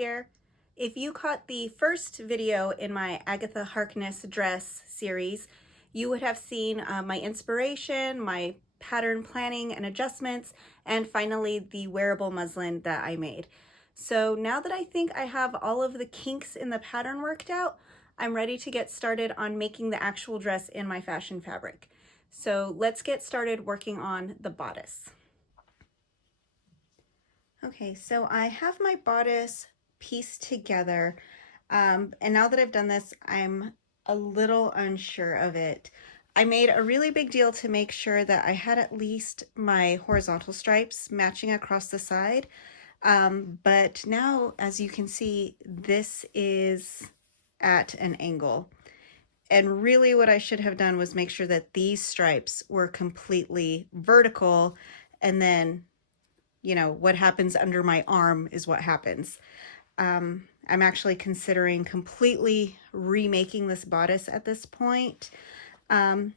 here. If you caught the first video in my Agatha Harkness dress series, you would have seen my inspiration, my pattern planning and adjustments, and finally the wearable muslin that I made. So now that I think I have all of the kinks in the pattern worked out, I'm ready to get started on making the actual dress in my fashion fabric. So let's get started working on the bodice. Okay, so I have my bodice pieced together, and now that I've done this, I'm a little unsure of it. I made a really big deal to make sure that I had at least my horizontal stripes matching across the side, but now, as you can see, this is at an angle. And really what I should have done was make sure that these stripes were completely vertical, and then you know, what happens under my arm is what happens. I'm actually considering completely remaking this bodice at this point. I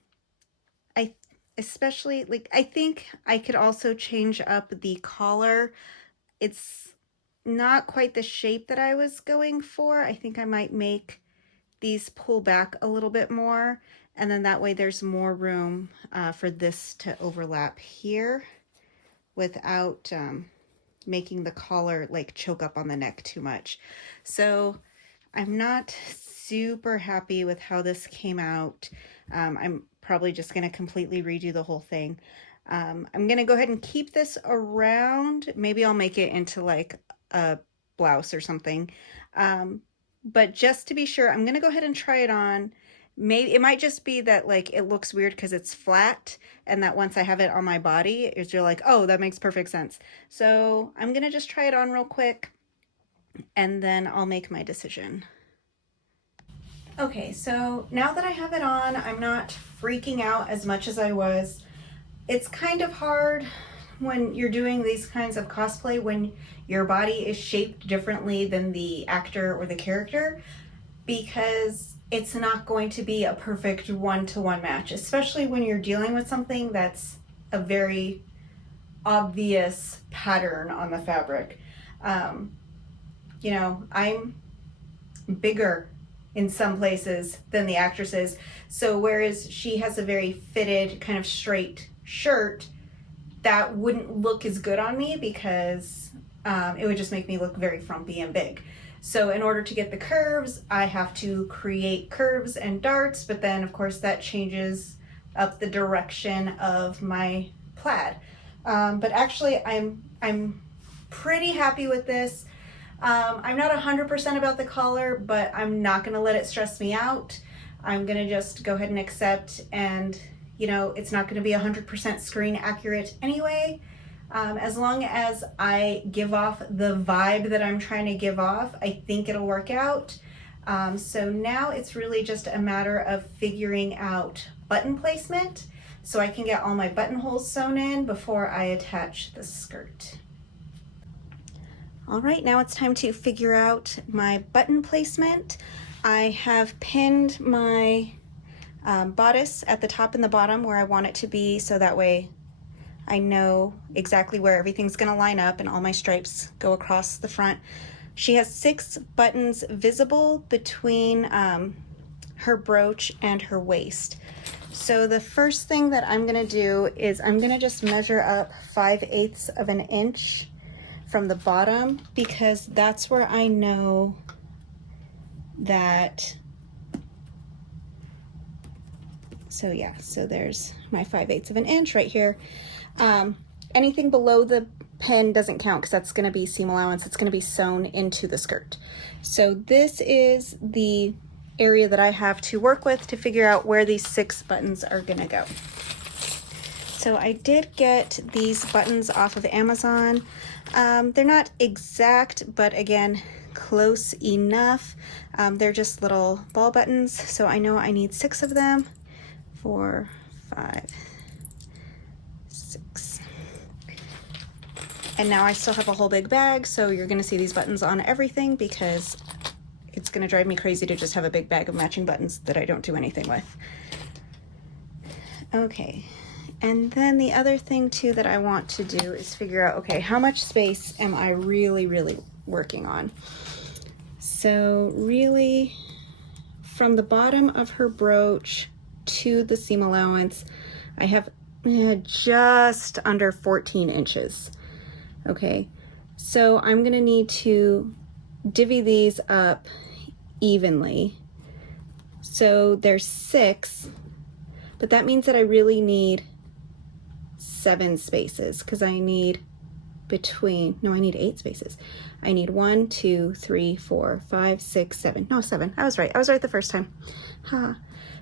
think I could also change up the collar. It's not quite the shape that I was going for. I think I might make these pull back a little bit more, and then that way there's more room for this to overlap here without making the collar like choke up on the neck too much. So I'm not super happy with how this came out. I'm probably just going to completely redo the whole thing. I'm going to go ahead and keep this around. Maybe I'll make it into like a blouse or something. But just to be sure, I'm going to go ahead and try it on. Maybe it might just be that like it looks weird because it's flat, and that once I have it on my body, you're like, oh, that makes perfect sense. So I'm gonna just try it on real quick, and then I'll make my decision. Okay, so now that I have it on, I'm not freaking out as much as I was. It's kind of hard when you're doing these kinds of cosplay when your body is shaped differently than the actor or the character, because it's not going to be a perfect one-to-one match, especially when you're dealing with something that's a very obvious pattern on the fabric. You know, I'm bigger in some places than the actress is, so whereas she has a very fitted kind of straight shirt, that wouldn't look as good on me because it would just make me look very frumpy and big. So in order to get the curves, I have to create curves and darts, but then of course that changes up the direction of my plaid. But actually I'm pretty happy with this. I'm not 100% about the collar, but I'm not gonna let it stress me out. I'm gonna just go ahead and accept, and you know, it's not gonna be 100% screen accurate anyway. As long as I give off the vibe that I'm trying to give off, I think it'll work out. So now it's really just a matter of figuring out button placement so I can get all my buttonholes sewn in before I attach the skirt. All right, now it's time to figure out my button placement. I have pinned my bodice at the top and the bottom where I want it to be, so that way I know exactly where everything's gonna line up and all my stripes go across the front. She has 6 buttons visible between her brooch and her waist. So the first thing that I'm gonna do is I'm gonna just measure up 5/8 of an inch from the bottom, because that's where I know that, so yeah, so there's my 5/8 of an inch right here. Anything below the pin doesn't count because that's going to be seam allowance. It's going to be sewn into the skirt. So this is the area that I have to work with to figure out where these 6 buttons are going to go. So I did get these buttons off of Amazon. They're not exact, but again, close enough. They're just little ball buttons, so I know I need 6 of them. 4, 5, 6. And now I still have a whole big bag, so you're gonna see these buttons on everything because it's gonna drive me crazy to just have a big bag of matching buttons that I don't do anything with. Okay, and then the other thing too that I want to do is figure out, okay, how much space am I really working on. So really, from the bottom of her brooch to the seam allowance, I have just under 14 inches. Okay, so I'm gonna need to divvy these up evenly. So there's 6, but that means that I really need 7 spaces, because I need I need 8 spaces. I need 1, 2, 3, 4, 5, 6, 7. No, 7. I was right the first time.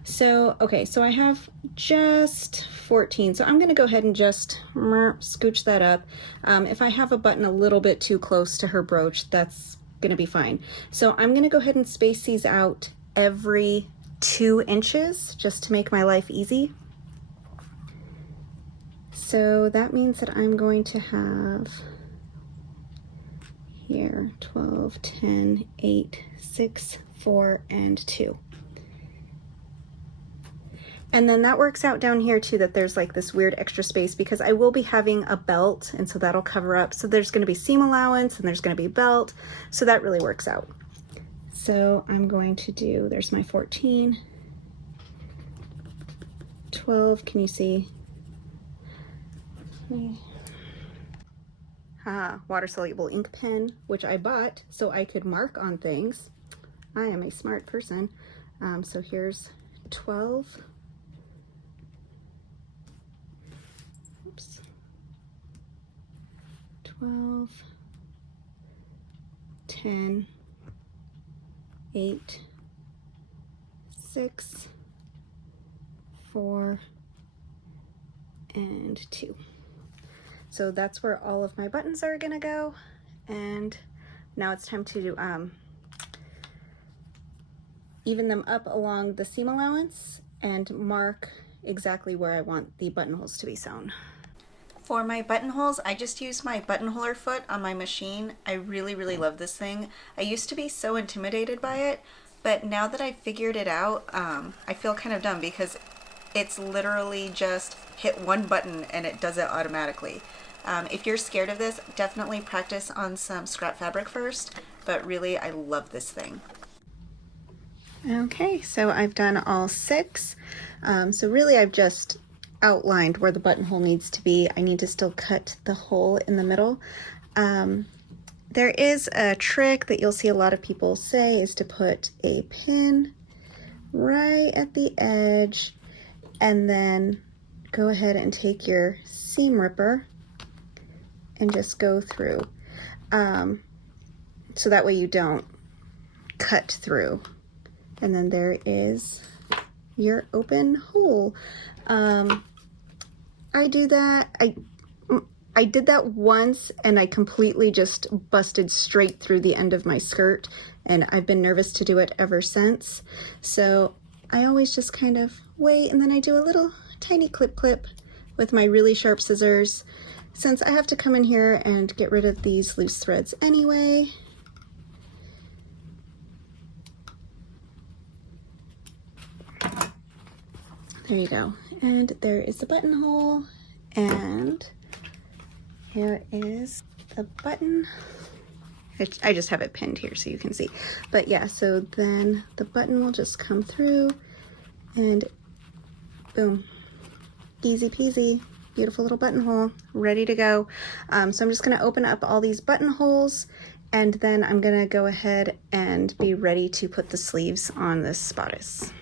So, okay, so I have just 14. So I'm gonna go ahead and just scooch that up. If I have a button a little bit too close to her brooch, that's gonna be fine. So I'm gonna go ahead and space these out every 2 inches just to make my life easy. So that means that I'm going to have here 12, 10, 8, 6, 4, and 2. And then that works out down here too, that there's like this weird extra space because I will be having a belt, and so that'll cover up. So there's going to be seam allowance and there's going to be belt. So that really works out. So I'm going to do, there's my 14, 12, can you see? Water soluble ink pen, which I bought so I could mark on things. I am a smart person. So here's 12. Oops. 12, 10, 8, 6, 4, and 2. So that's where all of my buttons are gonna go. And now it's time to even them up along the seam allowance and mark exactly where I want the buttonholes to be sewn. For my buttonholes, I just use my buttonholer foot on my machine. I really, really love this thing. I used to be so intimidated by it, but now that I've figured it out, I feel kind of dumb because it's literally just hit one button and it does it automatically. If you're scared of this, definitely practice on some scrap fabric first, but really I love this thing. Okay, so I've done all 6. So really I've just outlined where the buttonhole needs to be. I need to still cut the hole in the middle. There is a trick that you'll see a lot of people say is to put a pin right at the edge and then go ahead and take your seam ripper and just go through. So that way you don't cut through. And then there is your open hole. I do that. I did that once and I completely just busted straight through the end of my skirt, and I've been nervous to do it ever since. So I always just kind of wait, and then I do a little tiny clip with my really sharp scissors, since I have to come in here and get rid of these loose threads anyway. There you go. And there is the buttonhole, and here is the button. I just have it pinned here so you can see. But yeah, so then the button will just come through and boom, easy peasy, beautiful little buttonhole, ready to go. So I'm just gonna open up all these buttonholes, and then I'm gonna go ahead and be ready to put the sleeves on this bodice.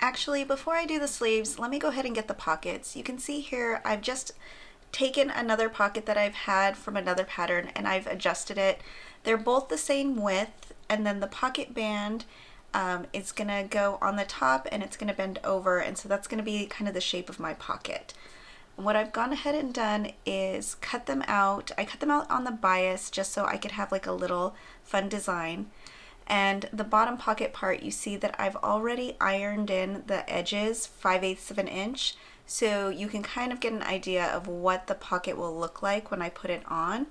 Actually, before I do the sleeves, let me go ahead and get the pockets. You can see here, I've just taken another pocket that I've had from another pattern and I've adjusted it. They're both the same width, and then the pocket band is gonna go on the top and it's gonna bend over, and so that's gonna be kind of the shape of my pocket. What I've gone ahead and done is cut them out. I cut them out on the bias just so I could have like a little fun design. And the bottom pocket part, you see that I've already ironed in the edges 5/8 of an inch, so you can kind of get an idea of what the pocket will look like when I put it on.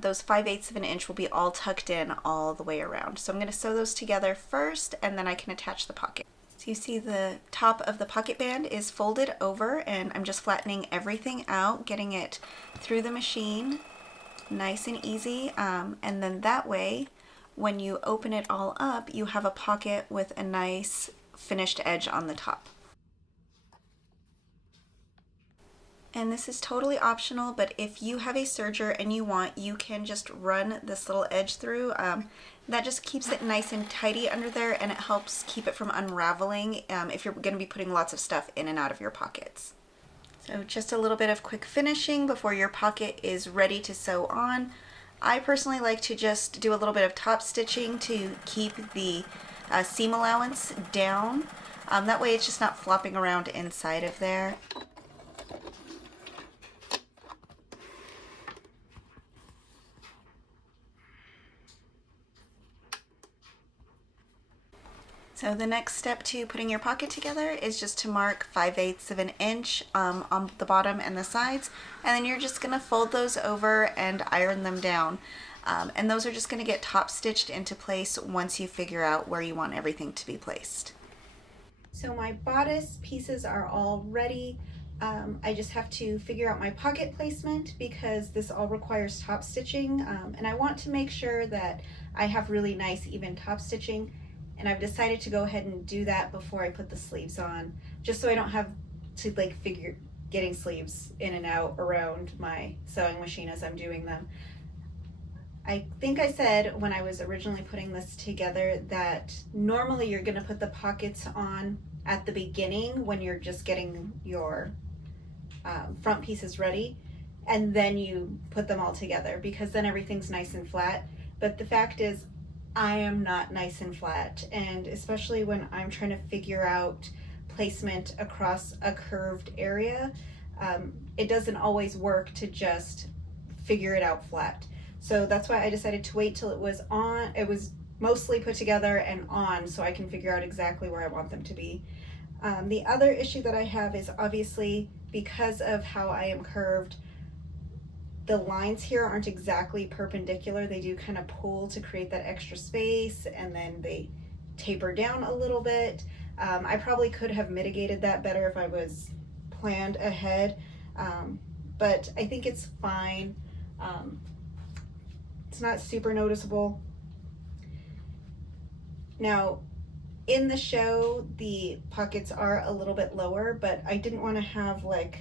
Those 5/8 of an inch will be all tucked in all the way around. So I'm going to sew those together first, and then I can attach the pocket. So you see the top of the pocket band is folded over, and I'm just flattening everything out, getting it through the machine. nice and easy. And then that way, when you open it all up, you have a pocket with a nice finished edge on the top. And this is totally optional, but if you have a serger and you want, you can just run this little edge through. That just keeps it nice and tidy under there, and it helps keep it from unraveling if you're going to be putting lots of stuff in and out of your pockets. So just a little bit of quick finishing before your pocket is ready to sew on. I personally like to just do a little bit of top stitching to keep the seam allowance down. That way it's just not flopping around inside of there. So the next step to putting your pocket together is just to mark 5/8 of an inch on the bottom and the sides, and then you're just going to fold those over and iron them down. And those are just going to get top stitched into place once you figure out where you want everything to be placed. So my bodice pieces are all ready. I just have to figure out my pocket placement because this all requires top stitching, and I want to make sure that I have really nice even top stitching. And I've decided to go ahead and do that before I put the sleeves on, just so I don't have to like figure getting sleeves in and out around my sewing machine as I'm doing them. I think I said when I was originally putting this together that normally you're going to put the pockets on at the beginning when you're just getting your front pieces ready, and then you put them all together because then everything's nice and flat. But the fact is, I am not nice and flat, and especially when I'm trying to figure out placement across a curved area, it doesn't always work to just figure it out flat. So that's why I decided to wait till it was mostly put together and on, so I can figure out exactly where I want them to be. The other issue that I have is obviously because of how I am curved, the lines here aren't exactly perpendicular. They do kind of pull to create that extra space, and then they taper down a little bit. I probably could have mitigated that better if I was planned ahead, but I think it's fine. It's not super noticeable. Now, in the show, the pockets are a little bit lower, but I didn't want to have like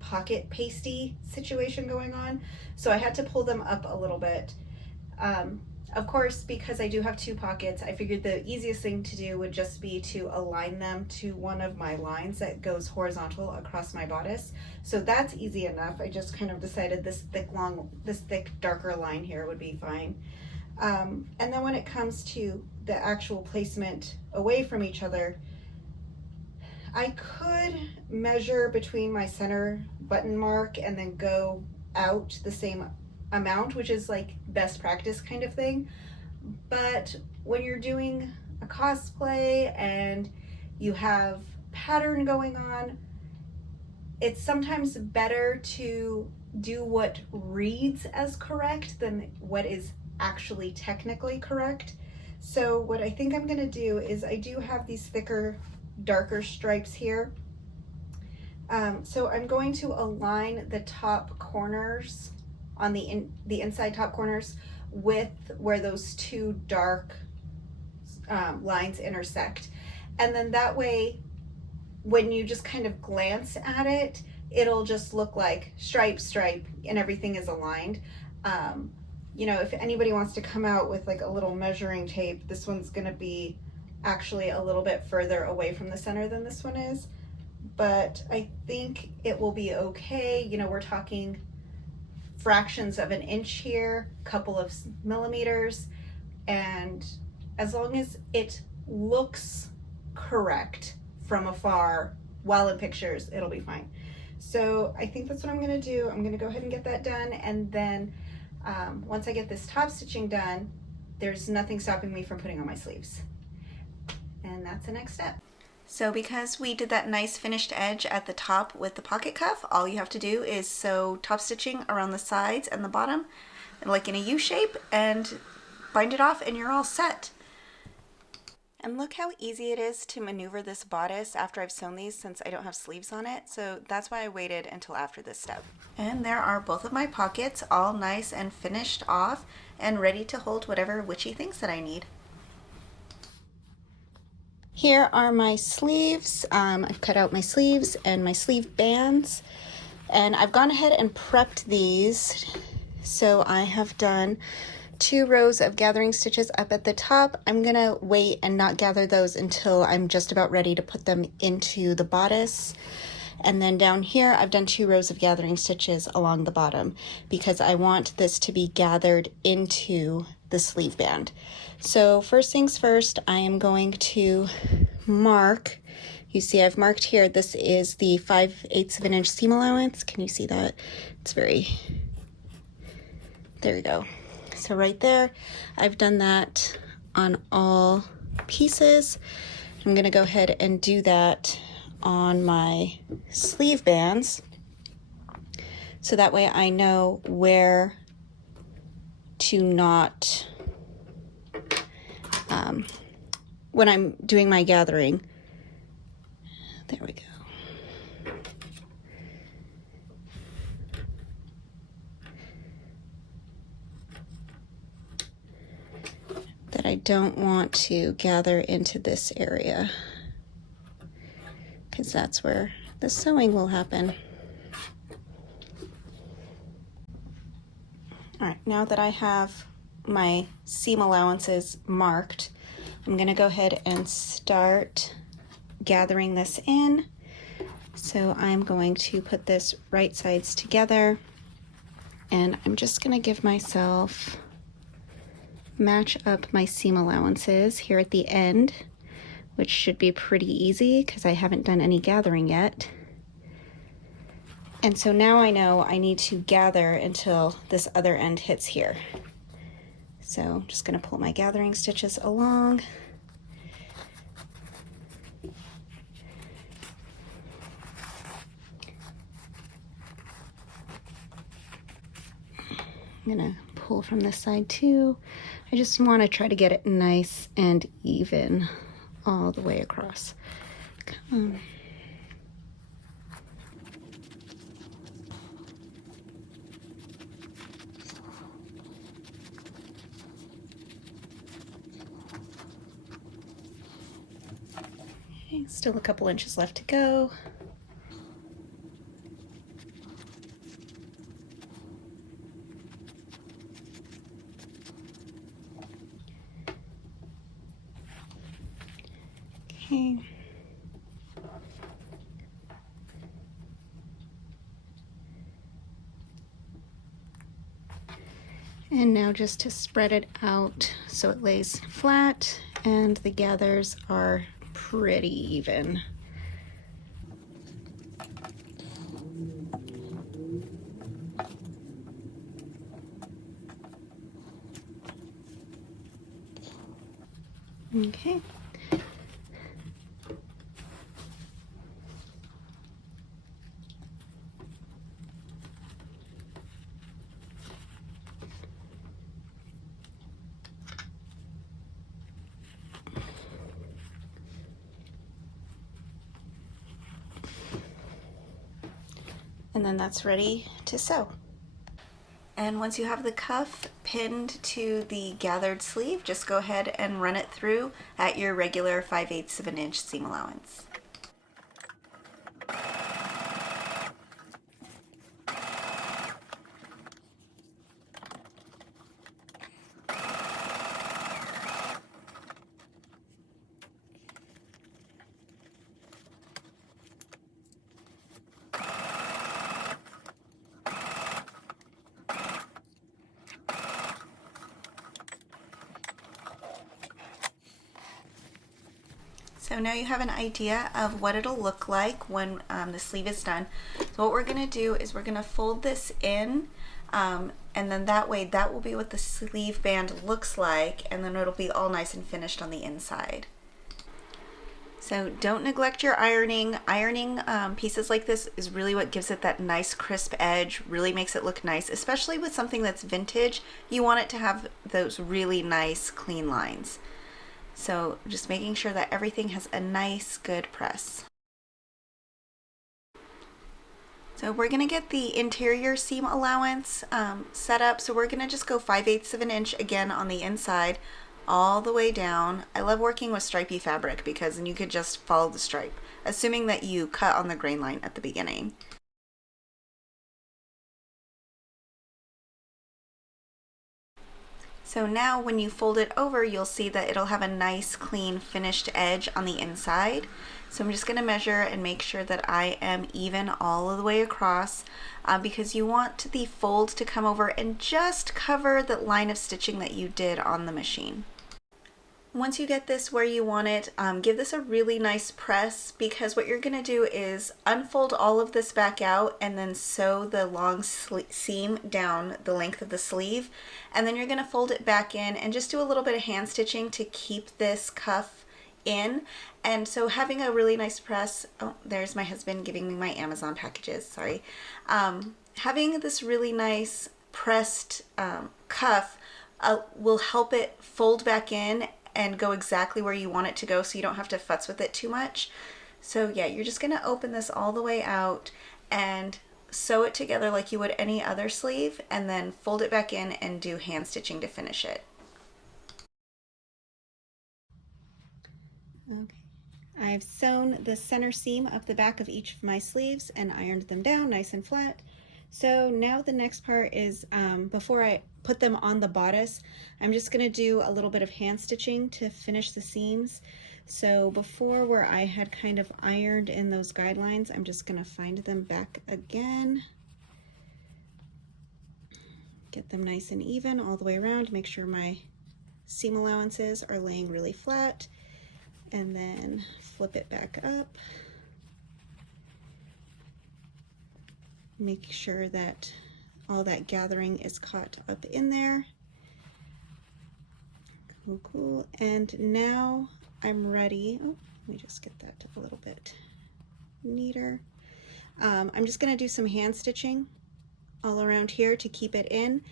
pocket pasty situation going on, so I had to pull them up a little bit. Of course, because I do have two pockets, I figured the easiest thing to do would just be to align them to one of my lines that goes horizontal across my bodice. So that's easy enough. I just kind of decided this thick darker line here would be fine. And then when it comes to the actual placement away from each other, I could measure between my center button mark and then go out the same amount, which is like best practice kind of thing. But when you're doing a cosplay and you have pattern going on, it's sometimes better to do what reads as correct than what is actually technically correct. So what I think I'm gonna do is I do have these thicker, darker stripes here. So I'm going to align the top corners on the inside top corners with where those two dark lines intersect. And then that way, when you just kind of glance at it, it'll just look like stripe, and everything is aligned. You know, if anybody wants to come out with like a little measuring tape, this one's gonna be actually a little bit further away from the center than this one is, but I think it will be okay. You know, we're talking fractions of an inch here, couple of millimeters, and as long as it looks correct from afar while in pictures, it'll be fine. So I think that's what I'm gonna do. I'm gonna go ahead and get that done, and then once I get this top stitching done, there's nothing stopping me from putting on my sleeves. And that's the next step. So because we did that nice finished edge at the top with the pocket cuff, all you have to do is sew top stitching around the sides and the bottom, like in a U shape, and bind it off and you're all set. And look how easy it is to maneuver this bodice after I've sewn these, since I don't have sleeves on it. So that's why I waited until after this step. And there are both of my pockets all nice and finished off and ready to hold whatever witchy things that I need. Here are my sleeves. I've cut out my sleeves and my sleeve bands, and I've gone ahead and prepped these. So I have done 2 rows of gathering stitches up at the top. I'm gonna wait and not gather those until I'm just about ready to put them into the bodice. And then down here, I've done 2 rows of gathering stitches along the bottom because I want this to be gathered into the sleeve band. So first things first, I am going to mark. You see I've marked here, this is the 5/8 of an inch seam allowance. Can you see that? It's very, there we go. So right there, I've done that on all pieces. I'm gonna go ahead and do that on my sleeve bands, so that way I know where to knot when I'm doing my gathering. There we go. That I don't want to gather into this area, because that's where the sewing will happen. All right, now that I have my seam allowances marked, I'm gonna go ahead and start gathering this in. So I'm going to put this right sides together, and I'm just gonna give myself, match up my seam allowances here at the end, which should be pretty easy because I haven't done any gathering yet. And so now I know I need to gather until this other end hits here. So I'm just going to pull my gathering stitches along. I'm going to pull from this side too. I just want to try to get it nice and even all the way across. Come on. Okay, still a couple inches left to go. Okay. And now just to spread it out so it lays flat and the gathers are pretty even. Okay. And then that's ready to sew. And once you have the cuff pinned to the gathered sleeve, just go ahead and run it through at your regular 5/8 of an inch seam allowance. So now you have an idea of what it'll look like when the sleeve is done. So what we're gonna do is we're gonna fold this in, and then that way that will be what the sleeve band looks like, and then it'll be all nice and finished on the inside. So don't neglect your ironing. Ironing pieces like this is really what gives it that nice crisp edge, really makes it look nice, especially with something that's vintage. You want it to have those really nice clean lines. So just making sure that everything has a nice, good press. So we're gonna get the interior seam allowance set up. So we're gonna just go 5/8 of an inch again on the inside, all the way down. I love working with stripy fabric because then you could just follow the stripe, assuming that you cut on the grain line at the beginning. So now when you fold it over, you'll see that it'll have a nice clean finished edge on the inside. So I'm just going to measure and make sure that I am even all of the way across because you want the fold to come over and just cover the line of stitching that you did on the machine. Once you get this where you want it, give this a really nice press, because what you're going to do is unfold all of this back out and then sew the long seam down the length of the sleeve, and then you're going to fold it back in and just do a little bit of hand stitching to keep this cuff in. And so having a really nice press, oh, there's my husband giving me my Amazon packages, sorry. Having this really nice pressed cuff will help it fold back in and go exactly where you want it to go, so you don't have to futz with it too much. So yeah, you're just gonna open this all the way out and sew it together like you would any other sleeve, and then fold it back in and do hand stitching to finish it. Okay, I've sewn the center seam of the back of each of my sleeves and ironed them down nice and flat. So now the next part is, before I put them on the bodice, I'm just going to do a little bit of hand stitching to finish the seams. So before, where I had kind of ironed in those guidelines, I'm just going to find them back again. Get them nice and even all the way around, make sure my seam allowances are laying really flat, and then flip it back up. Make sure that all that gathering is caught up in there. Cool, cool. And now I'm ready. Oh, let me just get that a little bit neater. I'm just going to do some hand stitching all around here to keep it in.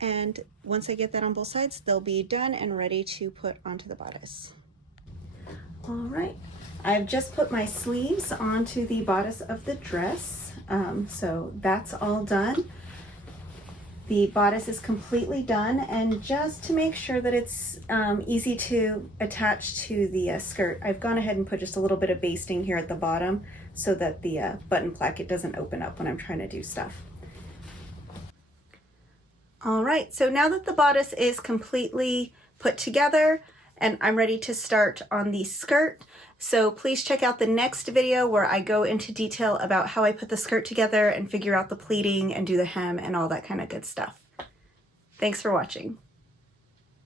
And once I get that on both sides, they'll be done and ready to put onto the bodice. All right, I've just put my sleeves onto the bodice of the dress. So that's all done. The bodice is completely done, and just to make sure that it's easy to attach to the skirt, I've gone ahead and put just a little bit of basting here at the bottom so that the button placket doesn't open up when I'm trying to do stuff. All right, so now that the bodice is completely put together and I'm ready to start on the skirt, so please check out the next video where I go into detail about how I put the skirt together and figure out the pleating and do the hem and all that kind of good stuff. Thanks for watching.